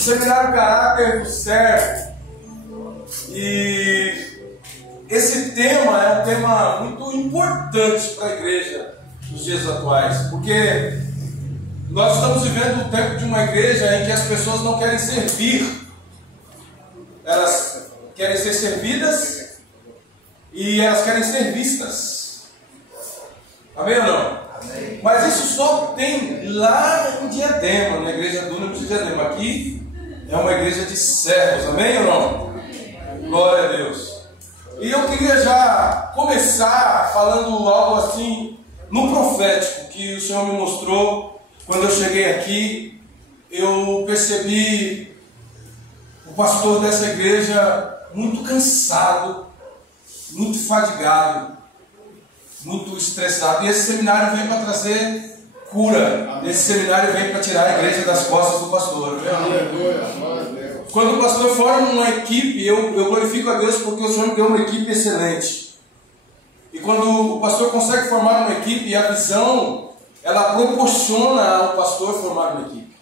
Seminário Caráter do Servo. E esse tema é um tema muito importante para a igreja nos dias atuais, porque nós estamos vivendo o tempo de uma igreja em que as pessoas não querem servir, elas querem ser servidas e elas querem ser vistas. Amém ou não? Amém. Mas isso só tem lá em Diadema, na igreja do Dunamis de Diadema. Aqui é uma igreja de servos, amém ou não? Amém. Glória a Deus. E eu queria já começar falando algo assim no profético que o Senhor me mostrou quando eu cheguei aqui. Eu percebi o pastor dessa igreja muito cansado, muito fadigado, muito estressado. E esse seminário vem para trazer cura. Esse seminário vem para tirar a igreja das costas do pastor. Quando o pastor forma uma equipe, eu glorifico a Deus porque o Senhor me deu uma equipe excelente. E quando o pastor consegue formar uma equipe, a visão, ela proporciona ao pastor formar uma equipe.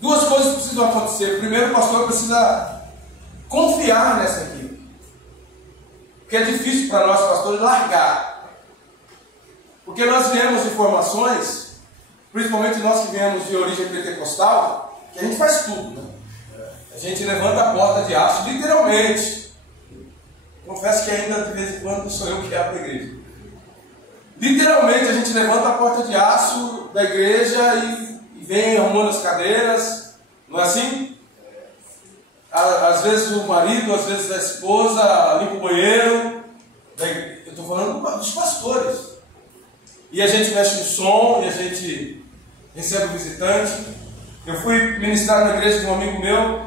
Duas coisas precisam acontecer. Primeiro, o pastor precisa confiar nessa equipe. Porque é difícil para nós, pastores, largar. Porque nós viemos de formações, principalmente nós que viemos de origem pentecostal, que a gente faz tudo, né? A gente levanta a porta de aço, literalmente. Confesso que ainda de vez em quando sou eu que abro a igreja. Literalmente a gente levanta a porta de aço da igreja e vem arrumando as cadeiras, não é assim? Às vezes o marido, às vezes a esposa limpa o banheiro. Eu estou falando dos pastores. E a gente mexe no som, e a gente recebe o visitante. Eu fui ministrar na igreja de um amigo meu,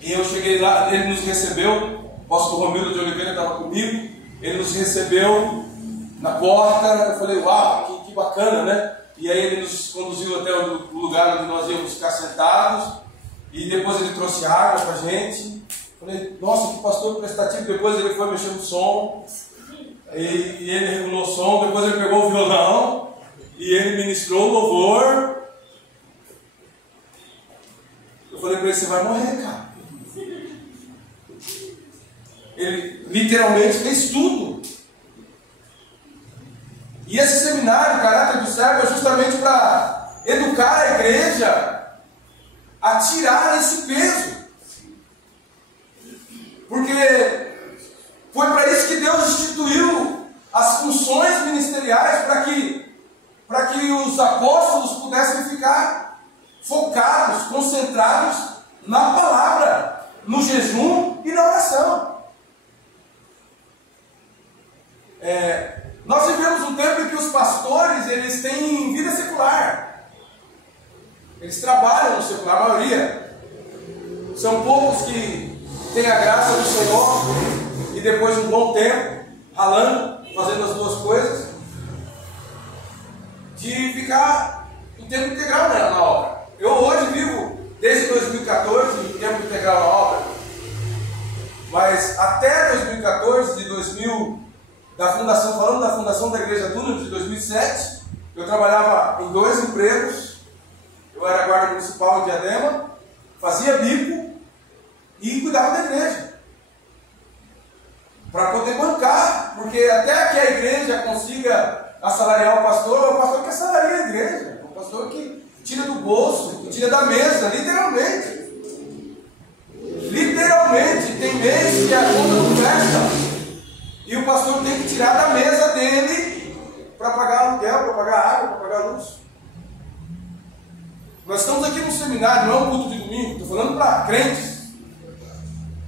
e eu cheguei lá, ele nos recebeu, o pastor Romildo de Oliveira estava comigo, ele nos recebeu na porta. Eu falei, uau, que bacana, né? E aí ele nos conduziu até o lugar onde nós íamos ficar sentados, e depois ele trouxe água para a gente. Falei, nossa, que pastor prestativo. Depois ele foi mexer no som, e ele regulou o som. Depois ele pegou o violão, e ele ministrou o louvor. Eu falei para ele, você vai morrer, cara. Ele literalmente fez tudo. E esse seminário, Caráter do Servo, é justamente para educar a igreja a tirar esse peso. Porque foi para isso que Deus instituiu as funções ministeriais, para que os apóstolos pudessem ficar focados, concentrados na palavra, no jejum e na oração. Nós vivemos um tempo em que os pastores, eles têm vida secular. Eles trabalham no secular, a maioria. São poucos que têm a graça do Senhor e depois de um bom tempo, ralando, fazendo as duas coisas, de ficar em tempo integral na obra. Eu hoje vivo, desde 2014, em tempo integral na obra. Mas até 2014, de 2000... falando da fundação da Igreja Dunamis de 2007, eu trabalhava em 2 empregos. Eu era guarda municipal em Diadema, fazia bico e cuidava da igreja, para poder bancar, porque até que a igreja consiga assalariar o pastor que assalaria a igreja, o pastor que tira do bolso, que tira da mesa, literalmente. Literalmente, tem mês que a conta não fecha. E o pastor tem que tirar da mesa dele para pagar aluguel, para pagar água, para pagar luz. Nós estamos aqui no seminário, não é um culto de domingo, estou falando para crentes.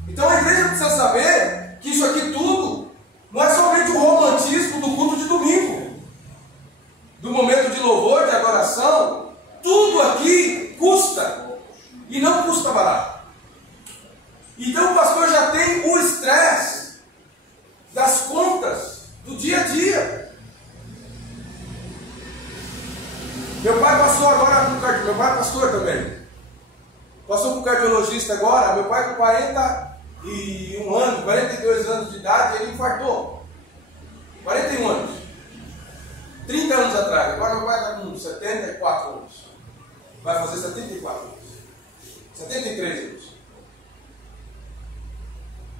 Então a igreja precisa saber que isso aqui tudo não é somente o romantismo do culto de domingo, do momento de louvor, de adoração. Tudo aqui custa, e não custa barato. Então o pastor já tem o estresse das contas do dia a dia. Meu pai passou agora para o cardiologista, meu pai é pastor também. Passou para o cardiologista agora, meu pai com 41 anos, 42 anos de idade, ele infartou. 41 anos. 30 anos atrás, agora meu pai está com 74 anos. Vai fazer 74 anos. 73 anos.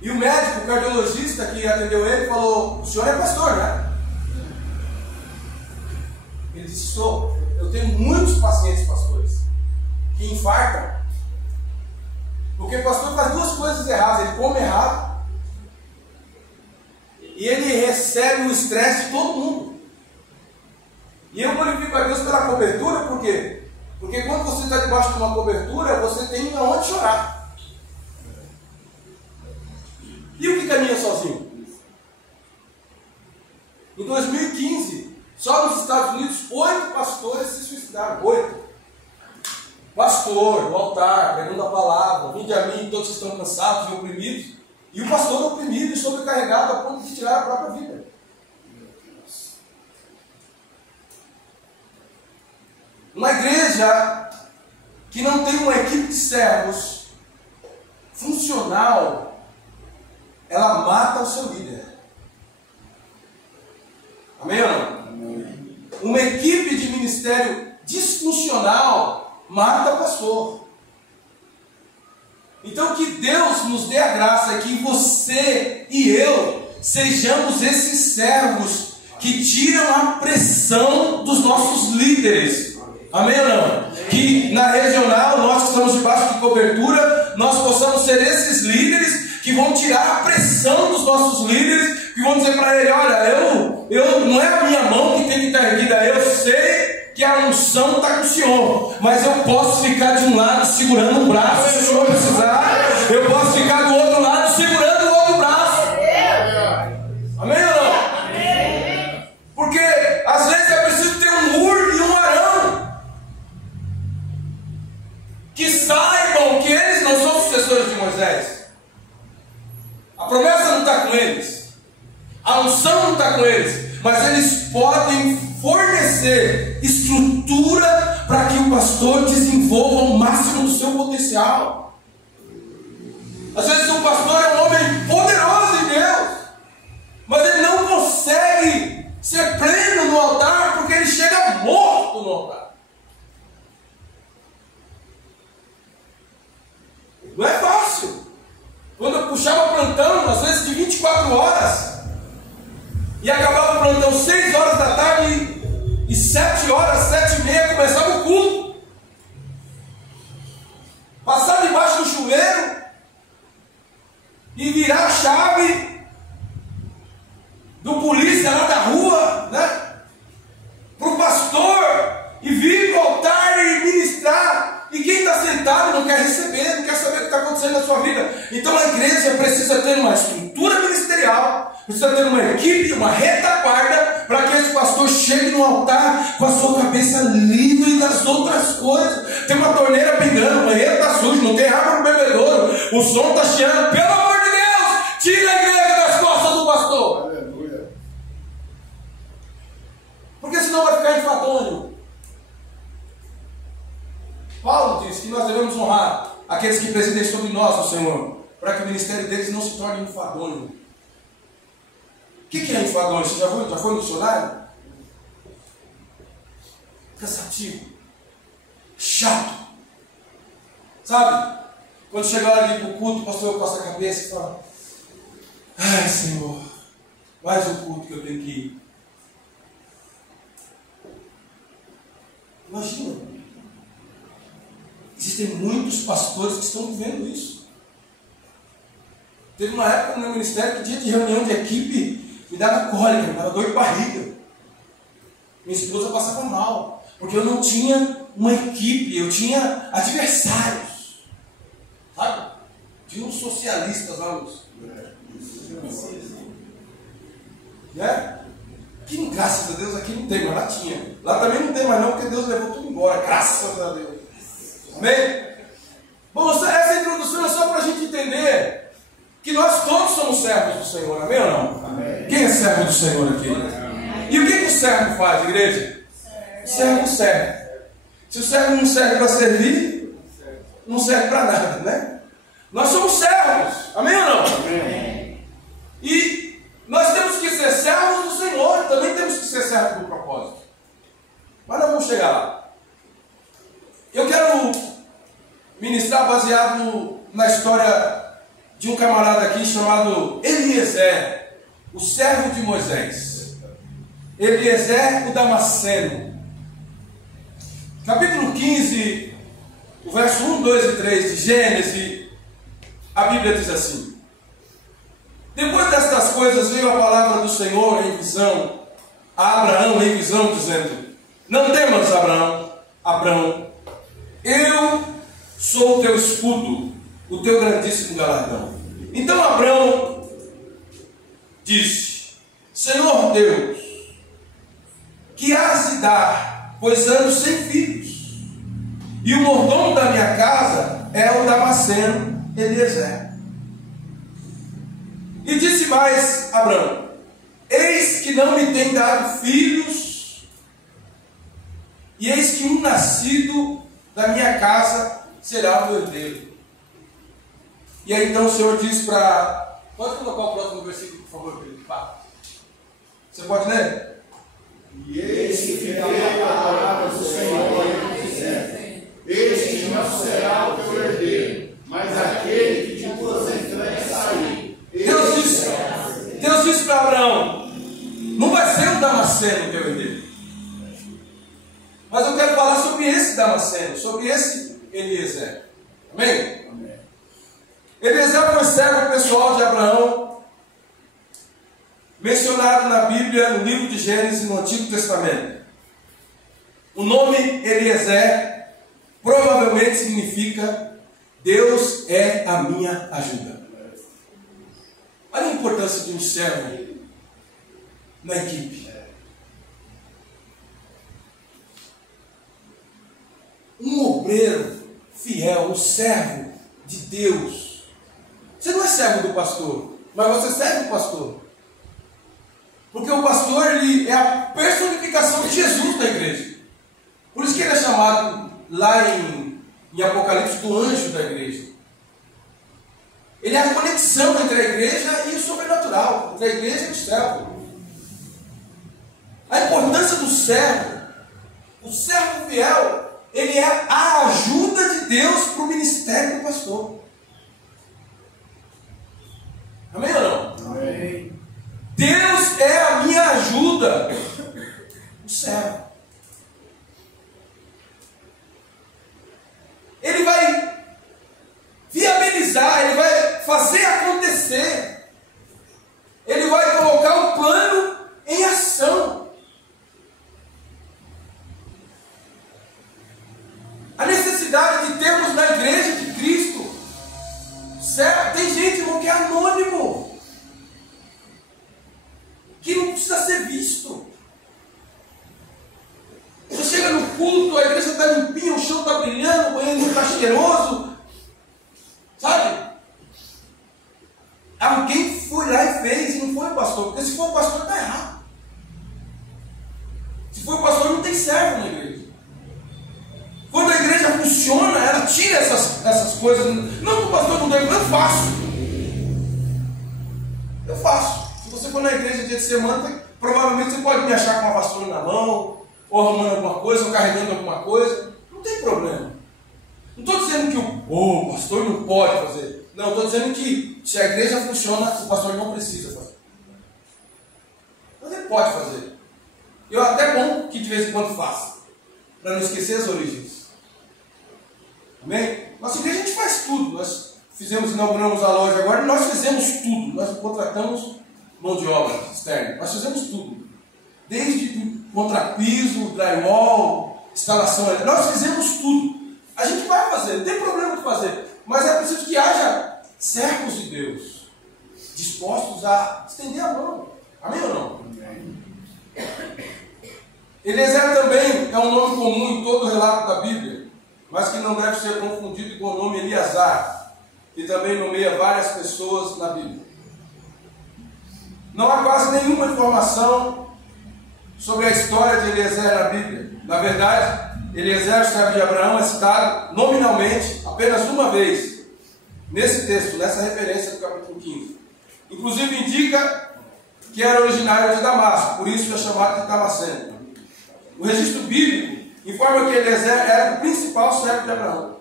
E o médico, o cardiologista que atendeu ele, falou: o senhor é pastor, né? Ele disse: sou. Eu tenho muitos pacientes pastores que infartam. Porque o pastor faz duas coisas erradas. Ele come errado e ele recebe o estresse de todo mundo. E eu glorifico a Deus pela cobertura, por quê? Porque quando você está debaixo de uma cobertura, você tem aonde chorar. E o que caminha sozinho? Em 2015, só nos Estados Unidos, 8 pastores se suicidaram. 8. Pastor, no altar, pregando a palavra, vinde a mim, todos que estão cansados e oprimidos. E o pastor oprimido e sobrecarregado a ponto de tirar a própria vida. Uma igreja que não tem uma equipe de servos funcional, ela mata o seu líder. Amém ou não? Amém. Uma equipe de ministério disfuncional mata o pastor. Então que Deus nos dê a graça que você e eu sejamos esses servos que tiram a pressão dos nossos líderes. Amém ou não? Que na regional, nós que estamos debaixo de cobertura, nós possamos ser esses líderes que vão tirar a pressão dos nossos líderes, que vão dizer para ele: olha, eu não é a minha mão que tem que estar erguida, eu sei que a unção está com o Senhor, mas eu posso ficar de um lado segurando um braço, se o Senhor precisar, eu posso ficar do outro lado segurando o outro braço. Amém ou não? Amém. Porque às vezes é preciso ter um Hur e um Arão que saibam que eles não são sucessores de Moisés. A promessa não está com eles, a unção não está com eles, mas eles podem fornecer estrutura para que o pastor desenvolva o máximo do seu potencial. Às vezes o pastor é um homem poderoso em Deus, mas ele não consegue ser pleno no altar porque ele chega morto no altar. Não é fácil. Quando eu puxava plantão, às vezes de 24 horas, e acabava o plantão 6 horas da tarde, e 7 horas, 7h30 começava o culto. Passar debaixo do chuveiro e virar a chave do polícia lá da rua, né, para o pastor, e vir para o altar e ministrar. E quem está sentado não quer receber, não quer saber o que está acontecendo na sua vida. Então a igreja precisa ter uma estrutura ministerial, precisa ter uma equipe, uma retaguarda, para que esse pastor chegue no altar com a sua cabeça livre das outras coisas. Tem uma torneira pingando, o banheiro está sujo, não tem água no bebedouro, o som está chiando. Pelo amor de Deus, tira a igreja das costas do pastor. Aleluia. Porque senão vai ficar enfadonho. Paulo diz que nós devemos honrar aqueles que presidem sobre nós, o Senhor, para que o ministério deles não se torne enfadonho. O que é enfadonho? Você já foi no dicionário? Cansativo, chato, sabe? Quando chega a hora de ir para o culto, o pastor coça a cabeça e fala: ai, Senhor, mais um culto que eu tenho que ir. Imagina. Existem muitos pastores que estão vivendo isso. Teve uma época no meu ministério que dia de reunião de equipe me dava cólica, me dava dor de barriga. Minha esposa passava mal, porque eu não tinha uma equipe, eu tinha adversários. Sabe? Tinha uns socialistas lá, né? Que graças a Deus aqui não tem, mas lá tinha. Lá também não tem mais não, porque Deus levou tudo embora, graças a Deus. Amém? Bom, essa introdução é só para a gente entender que nós todos somos servos do Senhor, amém ou não? Amém. Quem é servo do Senhor aqui? Amém. E o que o servo faz, igreja? O servo serve. Se o servo não serve para servir, não serve para nada, né? Nós somos servos, amém ou não? Amém. E nós temos que ser servos do Senhor, também temos que ser servos do propósito. Mas nós vamos chegar lá. Eu quero ministrar baseado na história de um camarada aqui chamado Eliezer, o servo de Moisés. Eliezer o Damasceno. Capítulo 15, o verso 1, 2 e 3 de Gênesis, a Bíblia diz assim: depois destas coisas veio a palavra do Senhor em visão a Abraão em visão, dizendo: não temas, Abraão, eu sou o teu escudo, o teu grandíssimo galardão. Então Abraão disse: Senhor Deus, que hás de dar, pois ando sem filhos, e o mordomo da minha casa é o Damasceno Eliezer. E disse mais Abraão: eis que não me tem dado filhos, e eis que um nascido da minha casa será o meu herdeiro. E aí então o Senhor disse para... Pode colocar o próximo versículo, por favor, Pedro? Você pode ler? E eis que veio a palavra do Senhor dizendo: este não será o teu herdeiro, mas aquele que de tuas entranhas sair. Deus disse para Abraão: não vai ser o Damasceno teu herdeiro, mas eu quero falar sobre esse Damasceno, sobre esse Eliezer. Amém? Amém. Eliezer foi servo pessoal de Abraão, mencionado na Bíblia, no livro de Gênesis, no Antigo Testamento. O nome Eliezer provavelmente significa: Deus é a minha ajuda. Olha a importância de um servo na equipe. Um obreiro fiel, um servo de Deus. Você não é servo do pastor, mas você serve o pastor. Porque o pastor, ele é a personificação de Jesus na igreja. Por isso que ele é chamado lá em Apocalipse do anjo da igreja. Ele é a conexão entre a igreja e o sobrenatural, entre a igreja e o céu. A importância do servo, o servo fiel, ele é a ajuda de Deus para o ministério do pastor. Amém ou não? Amém. Deus é a minha ajuda. O servo. Ele vai viabilizar, ele vai fazer acontecer. Ele vai colocar o plano em ação. A necessidade de termos na igreja de Cristo, certo? Tem gente, irmão, que é anônimo, que não precisa ser visto. Você chega no culto, a igreja está limpinha, o chão está brilhando, o banheiro não está cheiroso, sabe? Alguém foi lá e fez, e não foi o pastor, porque se for o pastor está errado. Se for o pastor, não tem servo na igreja. Quando a igreja funciona, ela tira essas coisas. Não que o pastor não deve, eu faço. Eu faço. Se você for na igreja dia de semana, provavelmente você pode me achar com uma vassoura na mão, ou arrumando alguma coisa, ou carregando alguma coisa. Não tem problema. Não estou dizendo que o pastor não pode fazer. Não, estou dizendo que se a igreja funciona, o pastor não precisa fazer. Mas ele pode fazer. E é até bom que de vez em quando faça, para não esquecer as origens. Amém? Nossa igreja a gente faz tudo. Nós inauguramos a loja agora, nós fizemos tudo. Nós contratamos mão de obra externa. Nós fizemos tudo. Desde contrapiso, drywall, instalação. Nós fizemos tudo. A gente vai fazer, não tem problema de fazer. Mas é preciso que haja servos de Deus dispostos a estender a mão. Amém ou não? Amém. Eliezer também é um nome comum em todo o relato da Bíblia, mas que não deve ser confundido com o nome Eleazar, que também nomeia várias pessoas na Bíblia. Não há quase nenhuma informação sobre a história de Eliezer na Bíblia. Na verdade, Eliezer, servo de Abraão, é citado nominalmente apenas uma vez nesse texto, nessa referência do capítulo 15. Inclusive indica que era originário de Damasco, por isso é chamado de Damasceno. O registro bíblico informa que Eliezer era o principal servo de Abraão.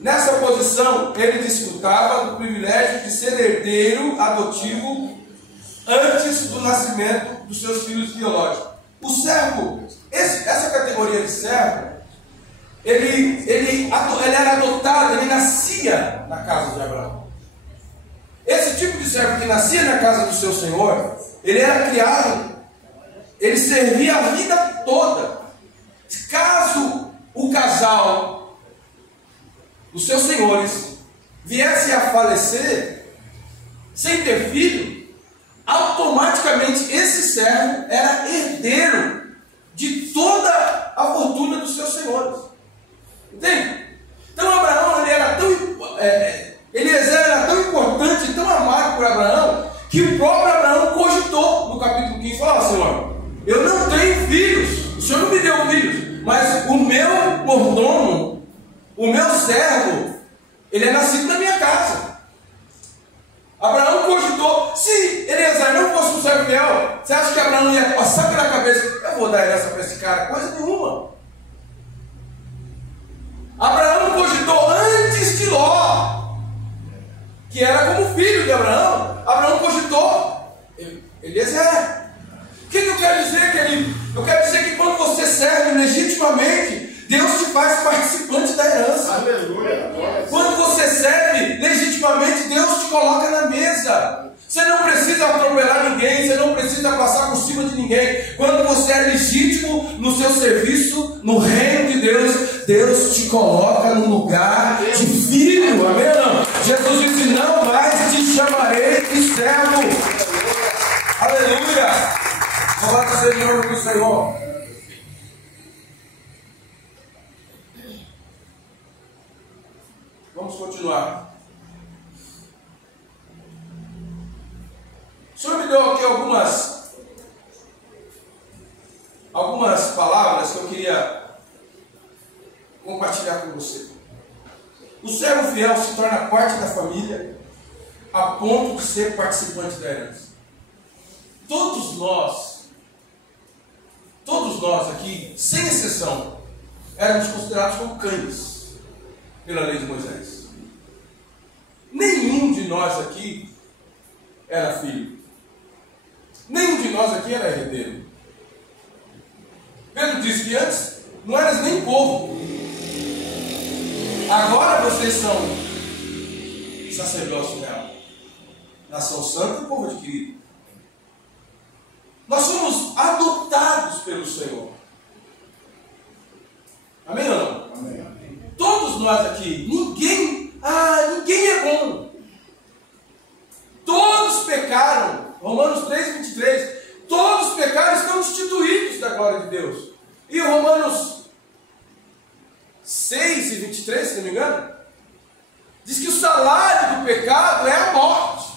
Nessa posição, ele desfrutava do privilégio de ser herdeiro adotivo antes do nascimento dos seus filhos biológicos. O servo, essa categoria de servo, ele era adotado, ele nascia na casa de Abraão. Esse tipo de servo que nascia na casa do seu senhor, ele era criado, ele servia a vida toda. Caso o casal, os seus senhores, viesse a falecer sem ter filho, automaticamente esse servo era herdeiro de toda a fortuna dos seus senhores. Entende? Então Abraão, Eliezer era tão importante, tão amado por Abraão, que o próprio Abraão cogitou no capítulo 15, falou: Senhor, eu não tenho filhos, o Senhor não me deu filhos, mas o meu mordomo, o meu servo, ele é nascido na minha casa. Abraão cogitou, se Eliezer não fosse um servo fiel, você acha que Abraão ia passar pela cabeça, eu vou dar herança para esse cara? Coisa nenhuma. Abraão cogitou antes de Ló, que era como filho de Abraão. Abraão cogitou Eliezer. O que eu quero dizer, querido? Eu quero dizer que quando você serve legitimamente, Deus te faz participante da herança. Aleluia. Quando você serve legitimamente, Deus te coloca na mesa. Você não precisa atropelar ninguém, você não precisa passar por cima de ninguém. Quando você é legítimo no seu serviço, no reino de Deus, Deus te coloca no lugar de filho. Amém ou não? Jesus disse: não mais te chamarei de servo. Aleluia. Louvado seja o nome do Senhor. Vamos continuar. O Senhor me deu aqui algumas palavras que eu queria compartilhar com você. O servo fiel se torna parte da família a ponto de ser participante da herança. Todos nós aqui, sem exceção, éramos considerados como cães pela lei de Moisés. Nenhum de nós aqui era filho. Nenhum de nós aqui era herdeiro. Pedro disse que antes não eras nem povo. Agora vocês são sacerdócio real, nação santa e povo adquirido. Nós somos adotados pelo Senhor. Amém ou não? Amém. Todos nós aqui, ninguém é bom. Todos pecaram. Romanos 3:23. Todos pecaram e estão destituídos da glória de Deus. E Romanos 6:23, se não me engano, diz que o salário do pecado é a morte.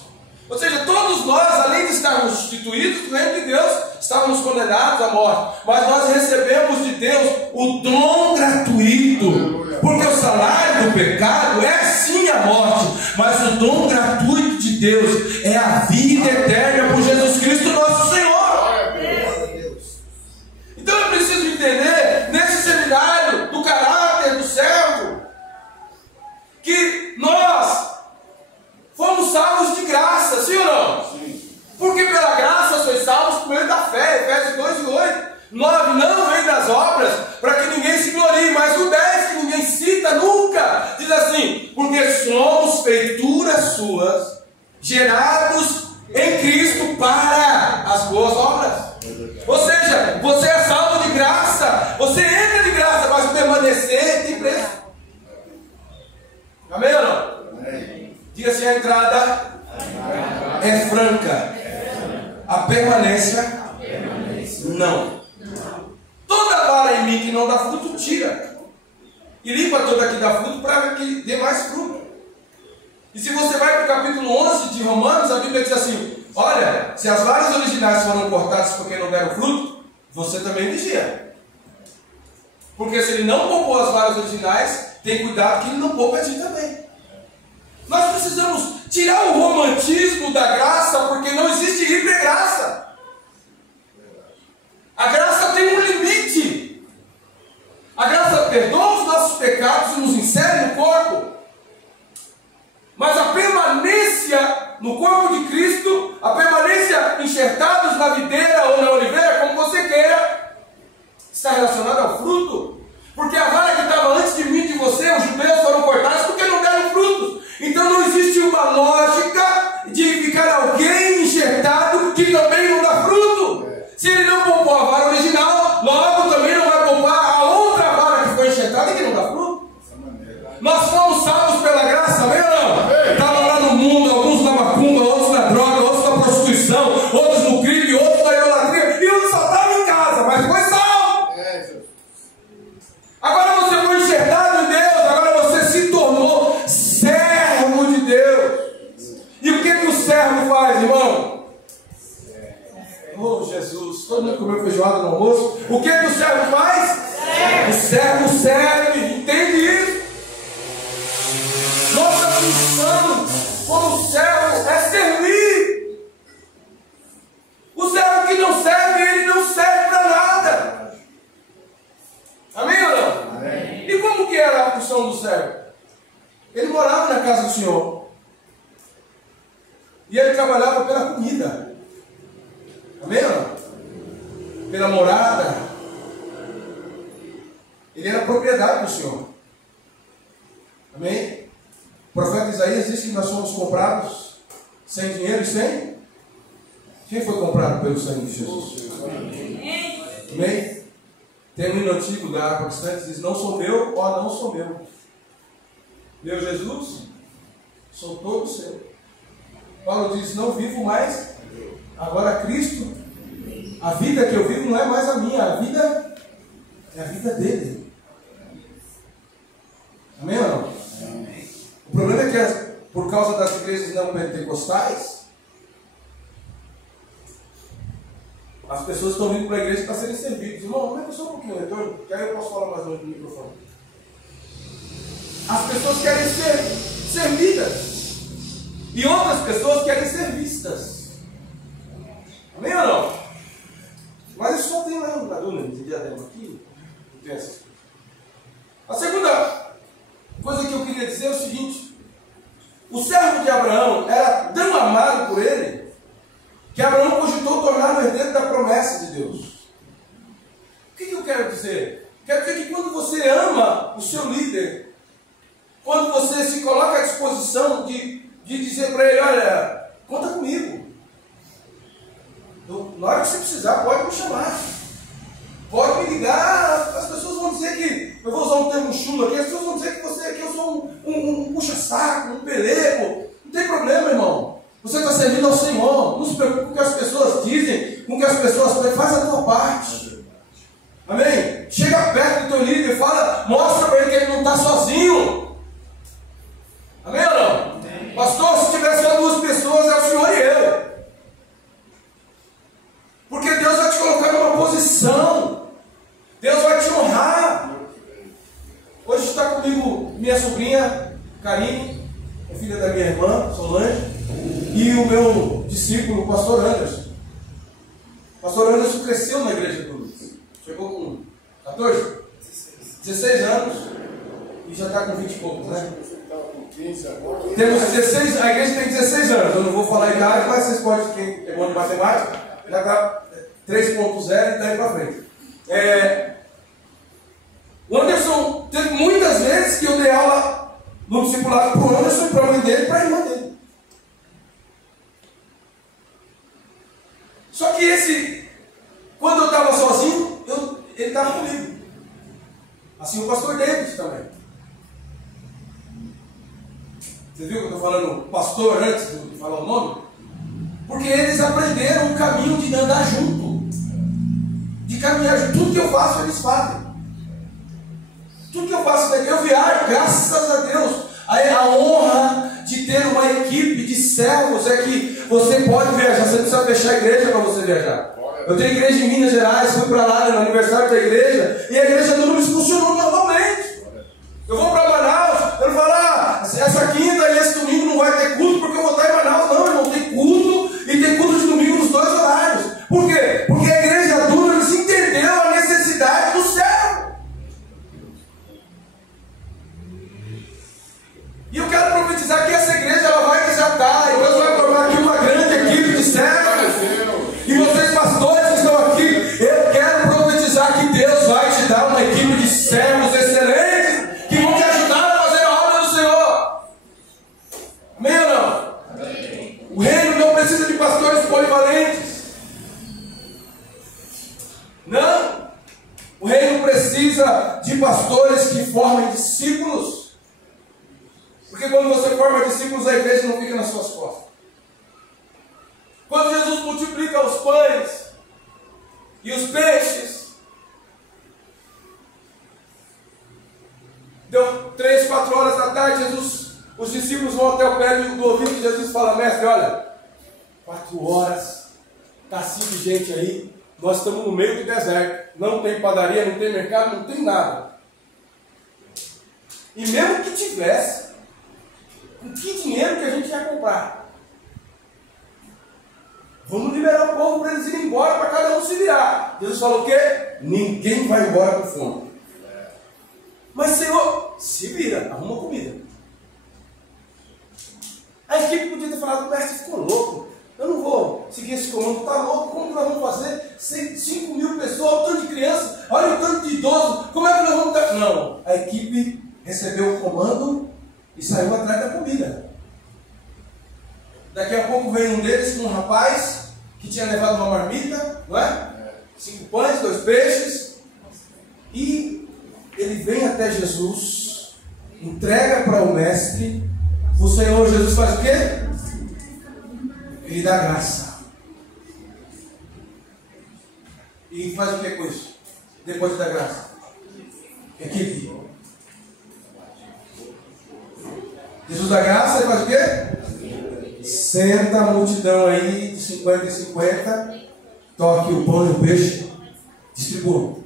Ou seja, todos nós, além de estarmos destituídos do reino de Deus, estávamos condenados à morte. Mas nós recebemos de Deus o dom gratuito. Porque o salário do pecado é sim a morte, mas o dom gratuito de Deus é a vida eterna por Jesus Cristo nosso Senhor. Então eu preciso entender, nesse seminário do caráter do servo, que nós fomos salvos de graça, sim ou não? Sim. Porque pela graça sois salvos por meio da fé, Efésios 2:8. 9, não vem das obras, para que ninguém se glorie, mas o 10 que ninguém cita nunca, diz assim: porque somos feituras suas, gerados em Cristo para as boas obras. Ou seja, você é salvo de graça, você entra de graça, mas permanecer tem preço. Amém ou não? Amém. Diga assim: a entrada é franca, a permanência não. Toda vara em mim que não dá fruto, tira. E limpa toda que dá fruto para que dê mais fruto. E se você vai para o capítulo 11 de Romanos, a Bíblia diz assim: olha, se as varas originais foram cortadas porque não deram fruto, você também vigia. Porque se ele não poupou as varas originais, tem cuidado que ele não poupa a ti também. Nós precisamos tirar o romantismo da graça, porque não existe hipergraça. A graça tem um limite. A graça perdoa os nossos pecados e nos insere no corpo. Mas a permanência no corpo de Cristo, a permanência enxertados na videira ou na oliveira, como você queira, está relacionada ao fruto. Porque a vara que estava antes de mim e de você, os judeus foram cortados porque não deram frutos. Então não existe uma lógica de ficar alguém enxertado que também não dá fruto. Se ele não poupou a vara original, logo também não vai poupar a outra vara que foi enxertada e que não dá fruto. Nós fomos salvos pela graça, amém ou não? Estavam lá no mundo, alguns na macumba, outros na droga, outros na prostituição, outros no crime, outros na idolatria, e outros só estavam em casa, mas foi salvo. Agora você foi enxertado em Deus, agora você se tornou servo de Deus. E o que o servo faz, irmão? Oh Jesus, todo mundo comeu feijoada no almoço. O que o servo faz? O servo serve, entende isso? Nossa função como servo é servir. O servo que não serve, ele não serve para nada. Amém ou não? Amém. E como que era a função do servo? Ele morava na casa do Senhor. E ele trabalhava pela comida. Amém ou não? Pela morada. Ele era propriedade do Senhor. Amém? O profeta Isaías diz que nós somos comprados sem dinheiro e sem. Quem foi comprado pelo sangue de Jesus? Amém? Tem um hino antigo da Água Distante que diz: não sou meu, ó, não sou meu. Meu Jesus, sou todo seu. Paulo diz: não vivo mais, agora Cristo. A vida que eu vivo não é mais a minha, a vida é a vida dele. Amém ou não? Amém. O problema é que por causa das igrejas não pentecostais, as pessoas estão vindo para a igreja para serem servidas. Irmão, como é que eu sou um pouquinho retorno? Que aí eu posso falar mais longe do microfone. As pessoas querem ser servidas. E outras pessoas querem ser vistas. Amém ou não? Mas isso só tem lá na Duna, de Diadema aqui. A segunda coisa que eu queria dizer é o seguinte: o servo de Abraão era tão amado por ele que Abraão cogitou tornar o herdeiro da promessa de Deus. O que eu quero dizer? Quero dizer que quando você ama o seu líder, quando você se coloca à disposição de dizer para ele: olha, conta comigo. Na hora que você precisar, pode me chamar. Pode me ligar. As pessoas vão dizer que, eu vou usar um termo chulo aqui, as pessoas vão dizer que eu sou um puxa-saco, um pelego. Não tem problema, irmão. Você está servindo ao Senhor. Não se preocupe com o que as pessoas dizem, com o que as pessoas fazem. Faz a tua parte. Amém? Chega perto do teu líder e fala, mostra para ele que ele não está sozinho. Amém ou não? Amém. Pastor, se tiver só duas pessoas, é o Senhor e eu. Porque Deus vai te colocar numa posição. Deus vai te honrar. Hoje está comigo minha sobrinha, Karine, a filha da minha irmã, Solange, e o meu discípulo, o pastor Anderson. O pastor Anderson cresceu na igreja do Luiz. Chegou com 14? 16 anos e já está com 20 e poucos, né? Temos 16, a igreja tem 16 anos. Eu não vou falar a idade, mas vocês podem, quem é bom de matemática, já está 3.0 e daí para frente. O Anderson teve muitas vezes que eu dei aula no discipulado para o Anderson, para a mãe dele e para a irmã dele. Só que quando eu estava sozinho, ele estava comigo. Assim o pastor David também. Você viu que eu estou falando pastor antes de falar o nome? Porque eles aprenderam o caminho de andar junto, de caminhar junto. Tudo que eu faço, eles fazem. Tudo que eu faço daqui, eu viajo, graças a Deus. A honra de ter uma equipe de servos é que você pode viajar, você não precisa fechar a igreja para você viajar. Eu tenho igreja em Minas Gerais, fui para lá no aniversário da igreja, e a igreja do Números funcionou normalmente. Eu vou para Manaus, eu não falo, essa quinta e esse domingo não vai ter culto porque eu vou estar em Manaus. Não, irmão, tem culto e tem culto de domingo nos dois horários. Por quê? Porque a igreja dura, eles entendeu a necessidade do servo. discípulos. Porque quando você forma discípulos, a igreja não fica nas suas costas. Quando Jesus multiplica os pães e os peixes, deu 3, 4 horas da tarde, os discípulos vão até o pé do ouvido de Jesus e falam: mestre, olha, 4 horas, está assim de gente aí, nós estamos no meio do deserto, não tem padaria, não tem mercado, não tem nada. E mesmo que tivesse, com que dinheiro que a gente ia comprar? Vamos liberar o povo para eles irem embora, para cada um se virar. Jesus falou o quê? Ninguém vai embora com fome. Mas Senhor, se vira, arruma comida. A equipe podia ter falado: o mestre ficou louco, eu não vou seguir esse comando, está louco, como que nós vamos fazer? 5 mil pessoas, olha o tanto de criança, olha o tanto de idoso, como é que nós vamos dar? Não, a equipe recebeu o comando e saiu atrás da comida. Daqui a pouco veio um deles com um rapaz que tinha levado uma marmita, não é? 5 pães, 2 peixes, e ele vem até Jesus, entrega para o mestre. O Senhor Jesus faz o quê? Ele dá graça. E faz o que com isso? Depois da graça? Equipe. Jesus dá graça e faz o quê? Senta a multidão aí de 50 em 50, toque o pão e o peixe, distribua.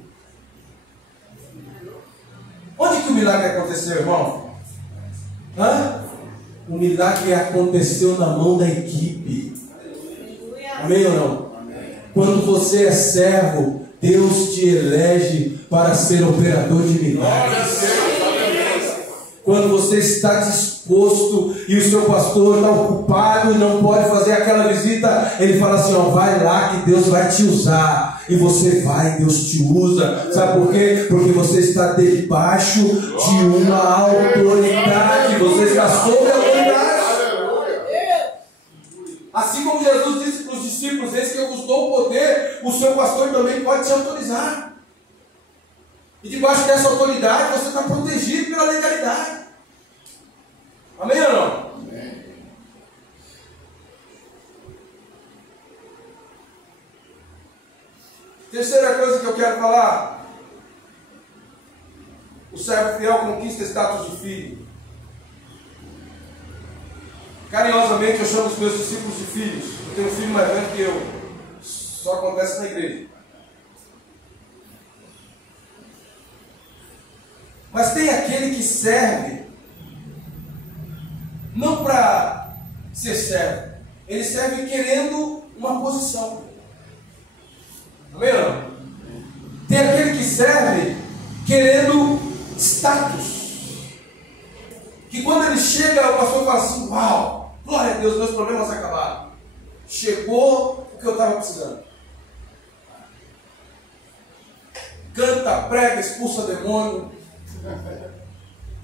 Onde que o milagre aconteceu, irmão? O milagre aconteceu na mão da equipe. Amém ou não? Quando você é servo, Deus te elege para ser operador de milagres. Quando você está disposto e o seu pastor está ocupado e não pode fazer aquela visita, ele fala assim: ó, vai lá que Deus vai te usar. E você vai, Deus te usa. Sabe por quê? Porque você está debaixo de uma autoridade. Você está sob a autoridade. Assim como Jesus disse para os discípulos: eis que eu vos dou o poder, o seu pastor também pode te autorizar. E debaixo dessa autoridade você está protegido pela legalidade. Amém ou não? Amém. Terceira coisa que eu quero falar: o servo fiel conquista status de filho. Carinhosamente eu chamo os meus discípulos de filhos. Eu tenho um filho mais velho que eu. Só acontece na igreja. Mas tem aquele que serve não para ser servo. Ele serve querendo uma posição. Amém ou não? Tem aquele que serve querendo status. Que quando ele chega, o pastor fala assim: uau, glória a Deus, meus problemas acabaram. Chegou o que eu estava precisando. Canta, prega, expulsa demônio.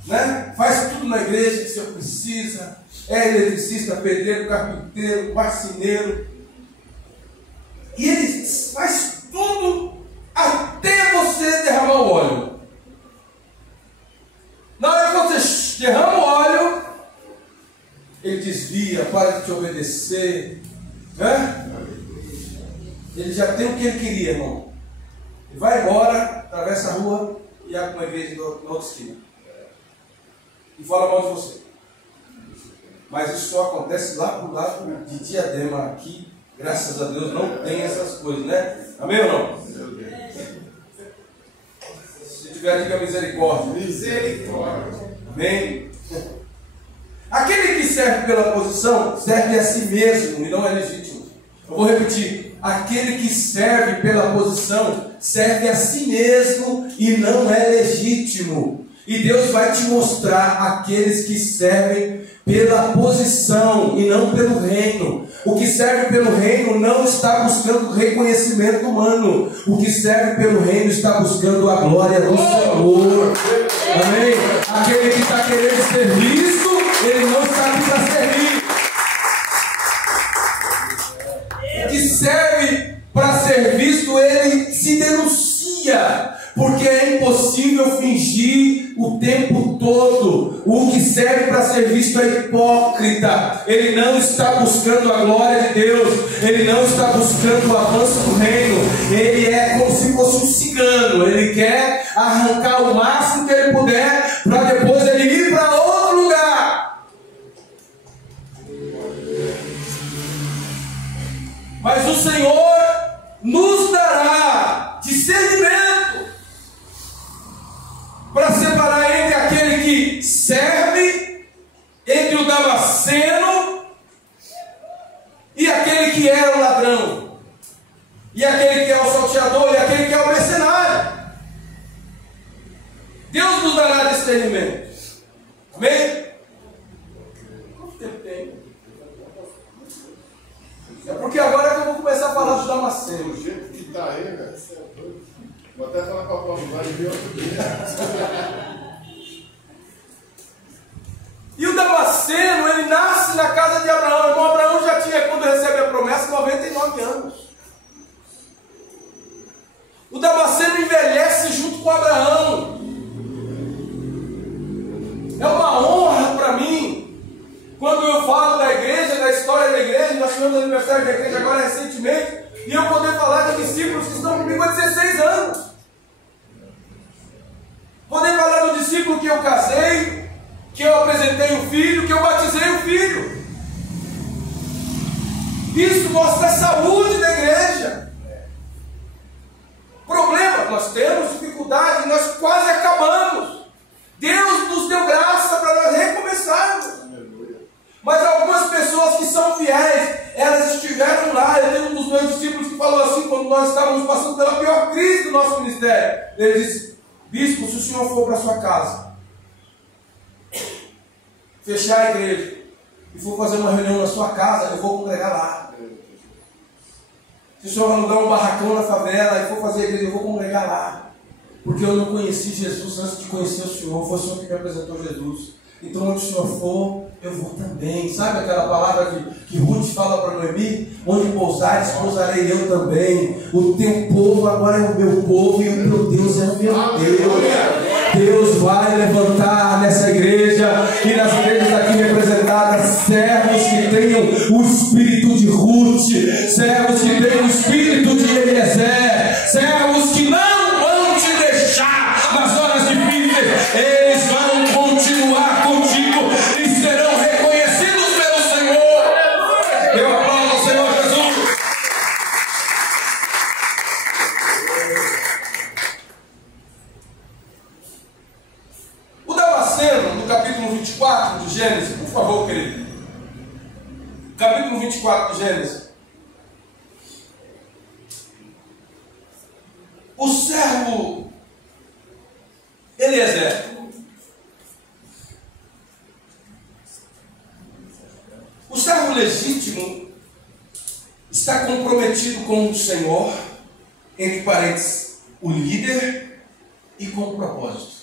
Né? Faz tudo na igreja que o senhor precisa. É eletricista, pedreiro, carpinteiro, marceneiro. E ele faz tudo até você derramar o óleo. Na hora que você derrama o óleo, ele desvia, para de te obedecer, né? Ele já tem o que ele queria, irmão. Ele vai embora, atravessa a rua e abre uma igreja na outra esquina e fala mal de você. Mas isso só acontece lá pro lado de Diadema. Aqui, graças a Deus, não tem essas coisas, né? Amém ou não? Se tiver, diga misericórdia. Misericórdia. Amém? Aquele que serve pela posição serve a si mesmo e não é legítimo. Eu vou repetir: aquele que serve pela posição serve a si mesmo e não é legítimo. E Deus vai te mostrar aqueles que servem pela posição e não pelo reino. O que serve pelo reino não está buscando reconhecimento humano. O que serve pelo reino está buscando a glória do Senhor. Amém? Aquele que está querendo ser visto, ele não está aqui para servir. O que serve para ser visto, ele se denuncia. Porque é impossível fingir o tempo todo todo. O que serve para ser visto é hipócrita. Ele não está buscando a glória de Deus. Ele não está buscando o avanço do reino. Ele é como se fosse um cigano. Ele quer arrancar o máximo que ele puder para depois ele ir para outro lugar. Mas o Senhor nos dará discernimento para separar entre aquele que serve, entre o Damasceno e aquele que era o ladrão, e aquele que é o salteador, e aquele que é o mercenário. Deus nos dará discernimento. Amém? Quanto tempo tem? É porque agora é que eu vou começar a falar do Damasceno. Do jeito que está aí, velho. Vou até falar com a Paulo, vai ver outro dia. E o Damasceno, ele nasce na casa de Abraão. Irmão, Abraão já tinha, quando recebe a promessa, 99 anos. O Damasceno envelhece junto com Abraão. É uma honra para mim, quando eu falo da igreja, da história da igreja. Nós tivemos o aniversário da igreja agora recentemente, e eu poder falar de discípulos que estão comigo há 16 anos. Poder falar do discípulo que eu casei, que eu apresentei o filho, que eu batizei o filho. Isso mostra a saúde da igreja. Problema, nós temos dificuldade, nós quase acabamos. Deus nos deu graça para nós recomeçarmos. Mas algumas pessoas que são fiéis, elas estiveram lá. Eu tenho um dos meus discípulos que falou assim, quando nós estávamos passando pela pior crise do nosso ministério. Ele disse: bispo, se o senhor for para sua casa, fechar a igreja e for fazer uma reunião na sua casa, eu vou congregar lá. Se o senhor alugar um barracão na favela e for fazer a igreja, eu vou congregar lá. Porque eu não conheci Jesus antes de conhecer o senhor. Foi o senhor que me apresentou Jesus. Então, onde o senhor for, eu vou também. Sabe aquela palavra que Ruth fala para Noemi? Onde pousares, pousarei eu também. O teu povo agora é o meu povo e o meu Deus é o meu Deus. Deus vai levantar nessa igreja e nas igrejas aqui representadas servos que tenham o espírito de Ruth, servos que tenham o espírito de Eliezer, servos que não vão te deixar nas horas difíceis. Eles vão continuar contigo e serão reconhecidos pelo Senhor. Eu aplaudo o Senhor Jesus. O Damasceno, no capítulo 24 de Gênesis, por favor, querido. Capítulo 24 de Gênesis. O servo Eliezer, o servo legítimo, está comprometido com o Senhor, entre parênteses, o líder, e com o propósito.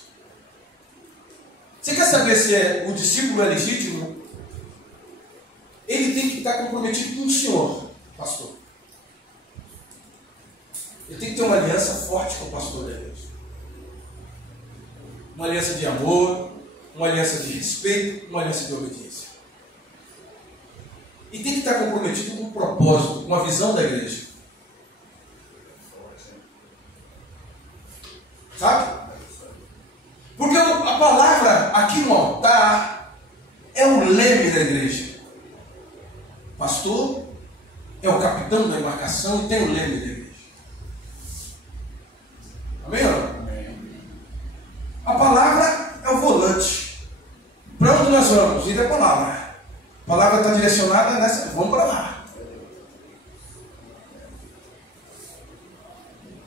Você quer saber se o discípulo é legítimo? Ele tem que estar comprometido com o Senhor, pastor. Ele tem que ter uma aliança forte com o pastor de Deus. Uma aliança de amor, uma aliança de respeito, uma aliança de obediência. E tem que estar comprometido com um propósito, com a visão da igreja. Sabe? Porque a palavra aqui no altar é o leme da igreja. Pastor é o capitão da embarcação e tem o leme da igreja. Amém? A palavra é o volante. Para onde nós vamos? Ir a palavra. A palavra está direcionada nessa. Vamos para lá.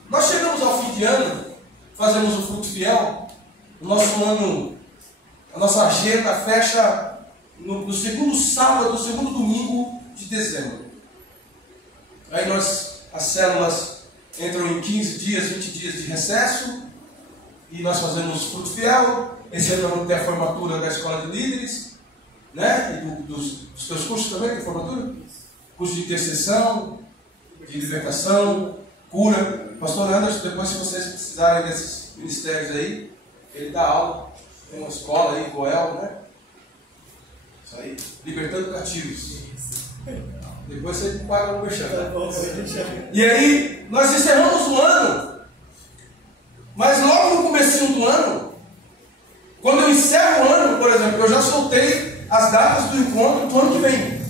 Nós chegamos ao fim de ano, fazemos o fruto fiel. O nosso ano, a nossa agenda fecha no segundo sábado, no segundo domingo de dezembro. Aí as células entram em 15 dias, 20 dias de recesso. E nós fazemos fruto fiel. Esse ano vamos ter a formatura da escola de líderes, né? E dos teus cursos também, de formatura? Curso de intercessão, de libertação, cura. Pastor Anderson, depois se vocês precisarem desses ministérios aí, ele dá aula. Tem uma escola aí, Goel, né? Isso aí, libertando cativos. Depois você paga o merchan. E aí, nós encerramos o ano. Mas logo no comecinho do ano, quando eu encerro o ano, por exemplo, eu já soltei as datas do encontro do ano que vem.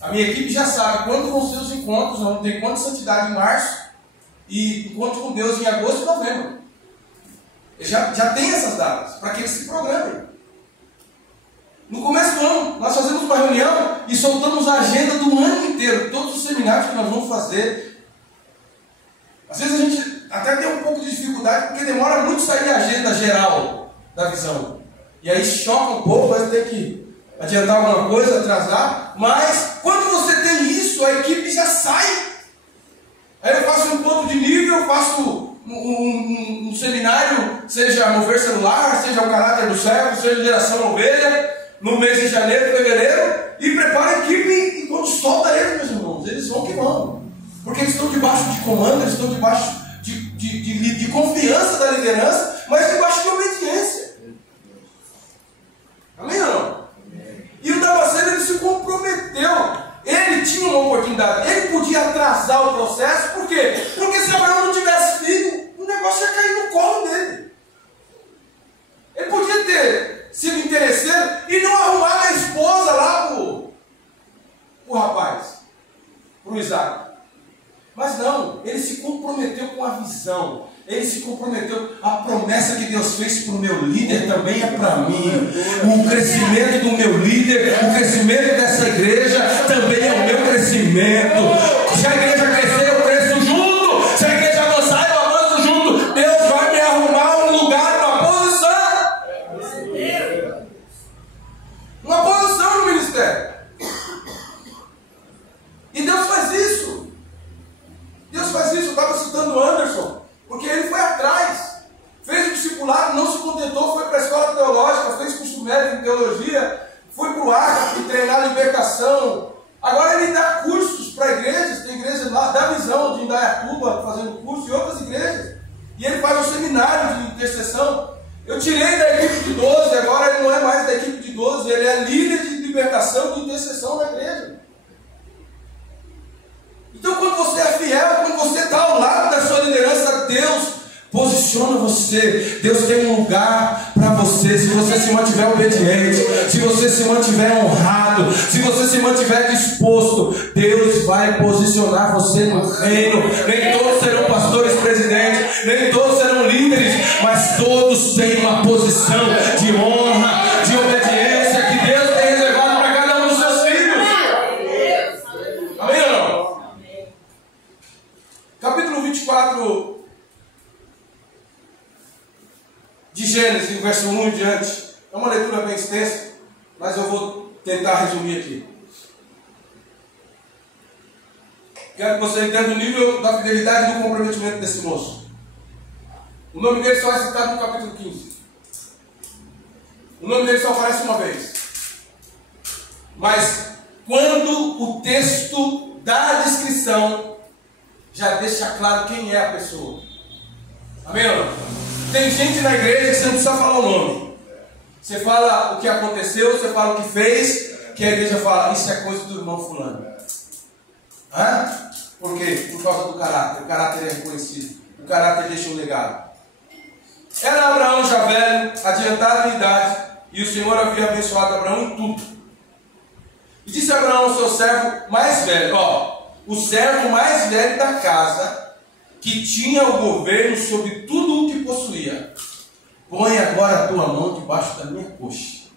A minha equipe já sabe quando vão ser os encontros. Vamos ter encontro de santidade em março e encontro com Deus em agosto e novembro. Já tem essas datas, para que eles se programem. No começo do ano, nós fazemos uma reunião e soltamos a agenda do ano inteiro, todos os seminários que nós vamos fazer. Às vezes a gente até tem um pouco de dificuldade, porque demora muito sair a agenda geral da visão. E aí choca um pouco, vai ter que adiantar alguma coisa, atrasar. Mas quando você tem isso, a equipe já sai. Aí eu faço um ponto de nível, eu faço um seminário, seja mover celular, seja o caráter do servo, seja geração ovelha, no mês de janeiro, fevereiro, e prepara a equipe e quando solta eles, meus irmãos, eles vão que vão. Porque eles estão debaixo de comando, eles estão debaixo de confiança da liderança, mas debaixo de obediência. Amém ou não? E o Damasceno, ele se comprometeu. Ele tinha uma oportunidade. Ele podia atrasar o processo. Por quê? Porque se Abraão não tivesse filho, o negócio ia cair no colo dele. Ele podia ter sido interesseiro e não arrumar a esposa lá pro rapaz, pro Isaac. Mas não, ele se comprometeu com a visão. Ele se comprometeu. A promessa que Deus fez para o meu líder também é para mim. O crescimento do meu líder, o crescimento dessa igreja também é o meu crescimento. Se a igreja crescer, eu cresço junto. Se a igreja avançar, eu avanço junto. Deus vai me arrumar um lugar, uma posição. Uma posição no ministério. E Deus faz isso. Deus faz isso. Eu estava citando o Anderson, porque ele foi atrás, fez o discipulado, não se contentou, foi para a escola teológica, fez curso médio em teologia, foi para o Acre treinar libertação. Agora ele dá cursos para igrejas, tem igrejas lá da Visão de Indaiatuba fazendo curso e outras igrejas. E ele faz um seminário de intercessão. Eu tirei da equipe de 12, agora ele não é mais da equipe de 12, ele é líder de libertação, de intercessão da igreja. Então, quando você é fiel, quando você está ao lado da sua liderança, Deus posiciona você. Deus tem um lugar para você. Se você se mantiver obediente, se você se mantiver honrado, se você se mantiver disposto, Deus vai posicionar você no reino. Nem todos serão pastores, presidentes, nem todos serão líderes, mas todos têm uma posição de honra, de obediência que Deus tem reservado para cada um dos seus filhos. Amém ou não? Capítulo 24 de Gênesis, verso 1 em diante. É uma leitura bem extensa, mas eu vou tentar resumir aqui. Quero que você entenda o nível da fidelidade e do comprometimento desse moço. O nome dele só é citado no capítulo 15. O nome dele só aparece uma vez. Mas quando o texto dá a descrição, já deixa claro quem é a pessoa. Amém ou não? Tem gente na igreja que você não precisa falar o nome. Você fala o que aconteceu, você fala o que fez, que a igreja fala, isso é coisa do irmão fulano. Hã? Por quê? Por causa do caráter. O caráter é reconhecido. O caráter deixa um legado. Era Abraão já velho, adiantado em idade, e o Senhor havia abençoado Abraão em tudo. E disse Abraão ao seu servo mais velho, o servo mais velho da casa, que tinha o governo sobre tudo o que possuía: põe agora a tua mão debaixo da minha coxa.